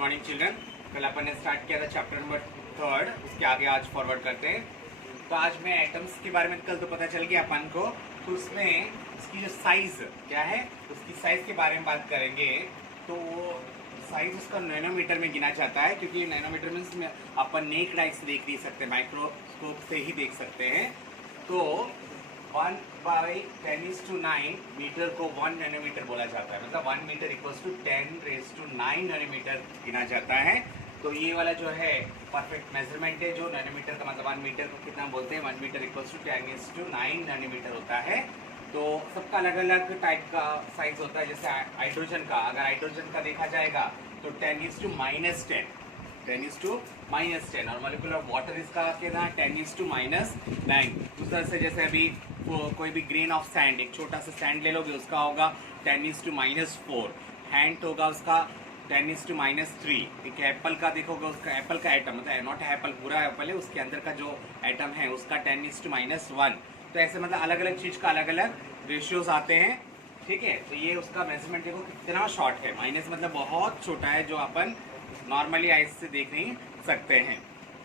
Morning children. कल अपन ने start किया था चैप्टर नंबर 3, उसके आगे आज फॉरवर्ड करते हैं। तो आज मैं एटम्स के बारे में कल तो पता चल गया अपन को, तो उसमें उसकी जो साइज क्या है उसकी साइज के बारे में बात करेंगे। तो वो साइज उसका नैनोमीटर में गिना जाता है, क्योंकि नैनोमीटर मीन्स में अपन नेक्ड आई से देख नहीं सकते, माइक्रोस्कोप से ही देख सकते हैं। तो 1/10⁹ मीटर को 1 नैनोमीटर बोला जाता है, मतलब 1 मीटर इक्वल्स टू 10⁹ नैनोमीटर गिना जाता है। तो ये वाला जो है परफेक्ट मेजरमेंट है, जो नैनोमीटर का मतलब 1 मीटर को कितना बोलते हैं, 1 मीटर इक्वल्स टू 10⁹ नैनोमीटर होता है। तो सबका अलग अलग टाइप का साइज होता है। जैसे हाइड्रोजन का, अगर हाइड्रोजन का देखा जाएगा तो 10⁻10 और मोलिकुलर वाटर इसका कितना 10⁻9। उस तरह से जैसे अभी कोई भी ग्रेन ऑफ सैंड, एक छोटा सा सैंड ले लोगे, उसका होगा 10⁻4। हैंड होगा उसका 10⁻3। एक एप्पल का देखोगे, उसका एप्पल का एटम मतलब नॉट एप्पल, पूरा एप्पल है, उसके अंदर का जो एटम है उसका 10⁻1। तो ऐसे मतलब अलग अलग चीज का अलग अलग रेशियोज आते हैं। ठीक है, तो ये उसका मेजरमेंट देखो कितना शॉर्ट है। माइनस मतलब बहुत छोटा है, जो अपन नॉर्मली आइज से देख नहीं सकते हैं।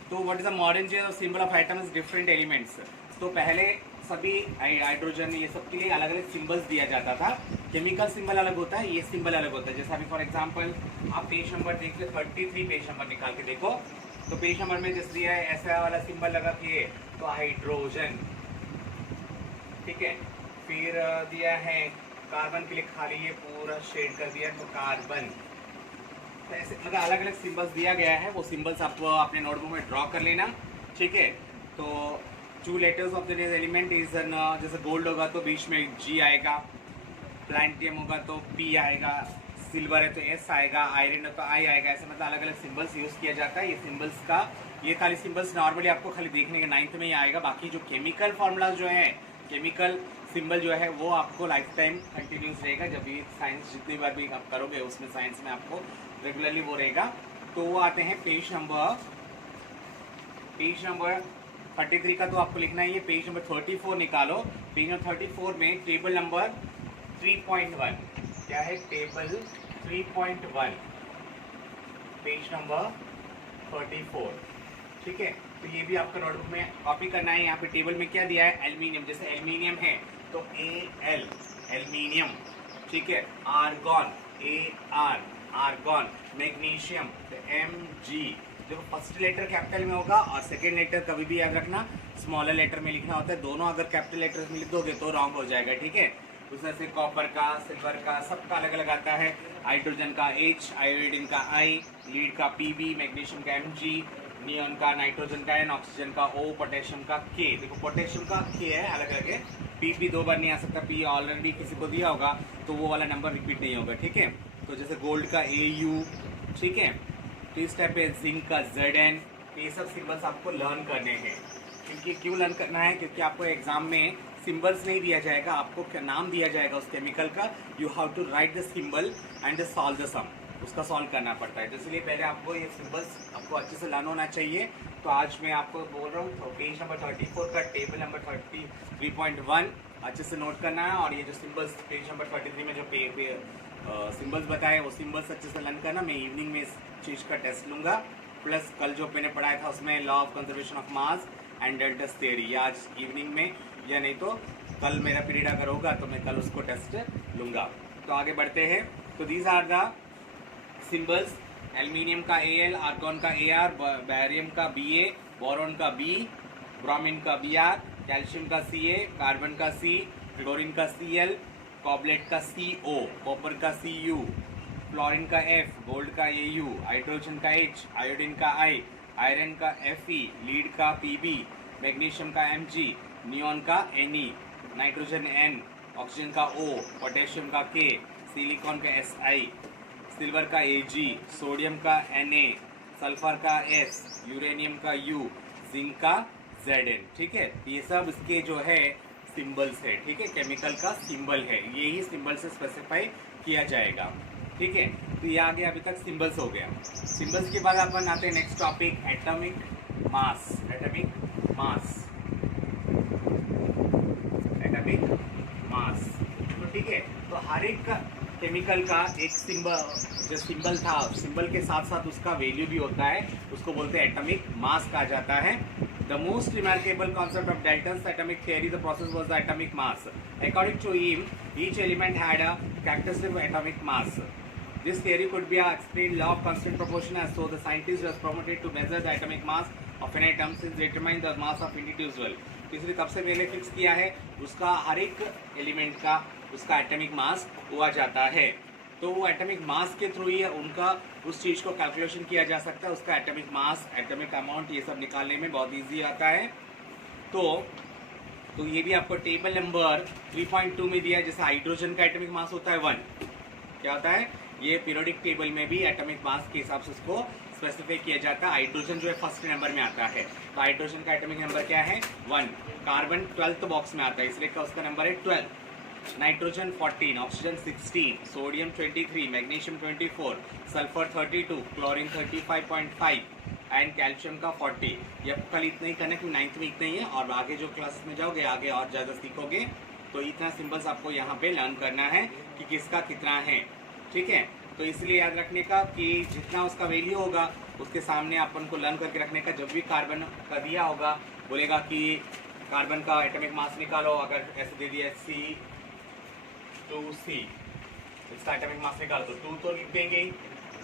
तो what is the modern symbol of atoms different elements. तो पहले सभी हाइड्रोजन ये सब के लिए अलग अलग सिंबल्स दिया जाता था। केमिकल सिंबल अलग होता है, ये सिंबल अलग होता है। जैसे अभी फॉर एग्जांपल आप पेज नंबर देख ले, 33 पेज नंबर निकाल के देखो। तो पेज नंबर में जैसे दिया है ऐसा वाला सिंबल लगा के, तो हाइड्रोजन। ठीक है, फिर दिया है कार्बन के लिए खाली ये पूरा शेड कर दिया, तो कार्बन। तो ऐसे मतलब अलग अलग सिंबल्स दिया गया है, वो सिंबल्स आप अपने नोटबुक में ड्रॉ कर लेना। ठीक है, तो 2 letters of the element is जैसे गोल्ड होगा तो बीच में G आएगा, प्लैटिनम होगा तो P आएगा, सिल्वर है तो S आएगा, आयरन है तो I आएगा। ऐसे मतलब अलग अलग सिंबल्स यूज किया जाता है। ये सिंबल्स का ये खाली सिंबल्स नॉर्मली आपको खाली देखने के 9th में ही आएगा। बाकी जो केमिकल फॉर्मूलाज जो है, केमिकल सिंबल जो है वो आपको लाइफ टाइम कंटिन्यूस रहेगा। जब भी साइंस जितनी बार भी आप करोगे उसमें साइंस में आपको रेगुलरली वो रहेगा। तो वो आते हैं पेज नंबर 33 का तो आपको लिखना ही है। पेज नंबर 34 निकालो। पेज नंबर 34 में टेबल नंबर 3.1 क्या है, टेबल 3.1 पेज नंबर 34। ठीक है, तो ये भी आपका नोटबुक में कॉपी करना है। यहाँ पे टेबल में क्या दिया है, एल्यूमिनियम। जैसे एल्यूमिनियम है तो Al एल्यूमिनियम। ठीक है, आर्गॉन Ar आर्गॉन, मैग्नीशियम तो Mg। जो फर्स्ट लेटर कैपिटल में होगा और सेकेंड लेटर कभी भी याद रखना स्मॉलर लेटर में लिखना होता है। दोनों अगर कैपिटल लेटर में लिख दोगे तो रॉन्ग हो जाएगा। ठीक है, उस तरह से कॉपर का, सिल्वर का, सबका अलग अलग आता है। हाइड्रोजन का H, आयोडीन का I, लीड का Pb, मैग्नीशियम का Mg, नियॉन का, नाइट्रोजन का N, ऑक्सीजन का O, पोटेशियम का K। देखो पोटेशियम का K है, अलग अलग है। P 2 बार नहीं आ सकता, P ऑलरेडी किसी को दिया होगा तो वो वाला नंबर रिपीट नहीं होगा। ठीक है, तो जैसे गोल्ड का Au। ठीक है, तो इस टाइप पे जिंक का Zn। ये सब सिंबल्स आपको लर्न करने हैं। क्योंकि क्यों लर्न करना है, क्योंकि आपको एग्जाम में सिंबल्स नहीं दिया जाएगा, आपको क्या नाम दिया जाएगा उस केमिकल का। You have to write the symbol and solve the sum, उसका सॉल्व करना पड़ता है। तो इसलिए पहले आपको ये सिंबल्स आपको अच्छे से लर्न होना चाहिए। तो आज मैं आपको बोल रहा हूँ, तो पेज नंबर 34 का टेबल नंबर 33.1 अच्छे से नोट करना है। और ये जो सिंबल्स पेज नंबर 33 में जो सिंबल्स बताए वो सिंबल्स अच्छे से लर्न करना। मैं इवनिंग में इस चीज़ का टेस्ट लूँगा। प्लस कल जो मैंने पढ़ाया था उसमें law of conservation of mass and deltas theory, या आज इवनिंग में या नहीं तो कल मेरा पीरियड अगर होगा तो मैं कल उसको टेस्ट लूँगा। तो आगे बढ़ते हैं। तो these are the symbols. Aluminium का Al, आर्गॉन का Ar, बैरियम का Ba, बोरॉन का B, ब्रोमीन का Br, कैल्शियम का Ca, कार्बन का C, क्लोरीन का Cl, कॉबलेट का CO, कॉपर का Cu, फ्लोरीन का F, गोल्ड का Au, हाइड्रोजन का H, आयोडीन का I, आयरन का Fe, लीड का Pb, मैग्नीशियम का Mg, नियॉन का Ne, नाइट्रोजन N, ऑक्सीजन का O, पोटेशियम का K, सिलिकॉन का Si, सिल्वर का Ag, सोडियम का Na, सल्फर का S, यूरेनियम का U, जिंक का Zn। ठीक है, ये सब इसके जो है सिंबल्स है। ठीक है, केमिकल का सिंबल है, यही सिंबल से स्पेसिफाई किया जाएगा। ठीक है, तो ये आगे अभी तक सिंबल्स हो गया। सिंबल्स के बाद अपन आते हैं next topic, atomic mass. Atomic mass, atomic mass. तो ठीक है, तो हर एक केमिकल का एक सिंबल, जो सिंबल था, सिंबल के साथ साथ उसका वैल्यू भी होता है, उसको बोलते हैं एटॉमिक मास कहा जाता है। The most remarkable concept of Dalton's atomic theory, the process was the atomic mass. According to him, each element had a characteristic atomic mass. This theory could be explained law of constant proportion, as so the scientist was promoted to measure the atomic mass of an atom since determine the mass of individual. इसलिए कब से पहले fix किया है, उसका हर एक element का उसका एटॉमिक मास हुआ जाता है। तो वो एटॉमिक मास के थ्रू ही उनका उस चीज़ को कैलकुलेशन किया जा सकता है, उसका एटॉमिक मास, एटॉमिक अमाउंट, ये सब निकालने में बहुत इजी आता है। तो ये भी आपको टेबल नंबर 3.2 में दिया है। जैसे हाइड्रोजन का एटॉमिक मास होता है 1, क्या होता है, ये पीरियोडिक टेबल में भी एटॉमिक मास के हिसाब से उसको स्पेसिफाई किया जाता है। हाइड्रोजन जो है फर्स्ट नंबर में आता है, तो हाइड्रोजन का एटॉमिक नंबर क्या है 1। कार्बन 12th बॉक्स में आता है, इसलिए उसका नंबर है 12। Nitrogen 14, oxygen 16, sodium 23, magnesium 24, sulphur 32, chlorine 35.5 and calcium का 40। ये अब कल इतना ही करना कि 9th में इतना ही है, और आगे जो क्लासेस में जाओगे आगे और ज़्यादा सीखोगे, तो इतना सिंबल्स आपको यहाँ पे लर्न करना है कि किसका कितना है, ठीक है। तो इसलिए याद रखने का कि जितना उसका वैल्यू होगा उसके सामने अपन को लर्न करके रखने का। जब भी कार्बन का दिया होगा, बोलेगा कि कार्बन का एटॉमिक मास निकालो, अगर ऐसे दे दिया C2C, इसका एटॉमिक मास निकालो तो 2 तो लिख देंगे ही।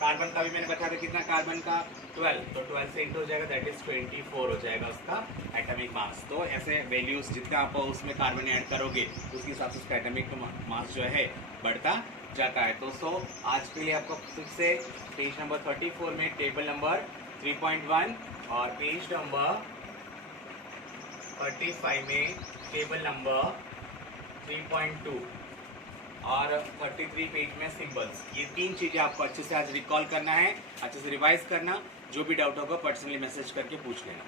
कार्बन का भी मैंने बताया था कितना, कार्बन का 12, तो 12 से इंटू हो जाएगा, दैट इज 24 हो जाएगा उसका एटॉमिक मास। तो ऐसे वैल्यूज जितना आप उसमें कार्बन ऐड करोगे उसके हिसाब से उसका एटॉमिक मास जो है बढ़ता जाता है। दोस्तों आज के लिए आपको फिर से पेज नंबर 34 में टेबल नंबर 3.1 और पेज नंबर 35 में टेबल नंबर 3.2 और 33 पेज में सिंबल्स, ये 3 चीज़ें आपको अच्छे से आज रिकॉल करना है, अच्छे से रिवाइज करना। जो भी डाउट होगा पर्सनली मैसेज करके पूछ लेना।